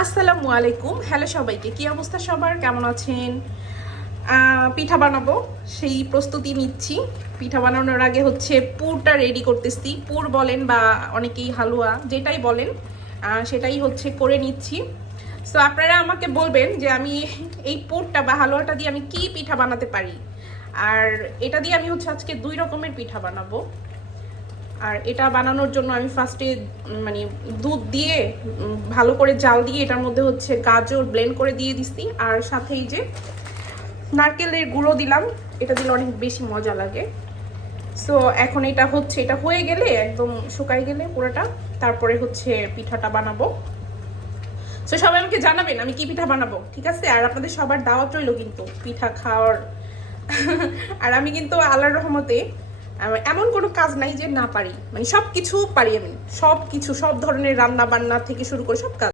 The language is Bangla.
আসসালামু আলাইকুম। হ্যালো সবাইকে, কি অবস্থা সবার, কেমন আছেন? পিঠা বানাবো, সেই প্রস্তুতি নিচ্ছি। পিঠা বানানোর আগে হচ্ছে পুরটা রেডি করতেছি। পুর বলেন বা অনেকেই হালুয়া, যেটাই বলেন সেটাই হচ্ছে করে নিচ্ছি। সো আপনারা আমাকে বলবেন যে আমি এই পুরটা বা হালুয়াটা দিয়ে আমি কি পিঠা বানাতে পারি। আর এটা দিয়ে আমি হচ্ছে আজকে 2 রকমের পিঠা বানাবো। আর এটা বানানোর জন্য আমি ফার্স্টে মানে দুধ দিয়ে ভালো করে জাল দিয়ে এটার মধ্যে হচ্ছে গাজর ব্লেন্ড করে দিয়ে দিছি, আর সাথে এই যে নারকেলের গুঁড়ো দিলাম। এটা দিলে অনেক বেশি মজা লাগে। সো এখন এটা হয়ে গেলে একদম শুকাই গেলে পুরোটা, তারপরে হচ্ছে পিঠাটা বানাবো। সো সবাই আমাকে জানাবেন আমি কি পিঠা বানাবো, ঠিক আছে? আর আপনাদের সবার দাওয়াত রইলো কিন্তু পিঠা খাওয়ার। আর আমি কিন্তু আল্লাহর রহমতে এমন কোনো কাজ নাই যে না পারি, মানে সব কিছু পারি আমি। সব কিছু, সব ধরনের রান্না বান্না থেকে শুরু করে সব কাজ।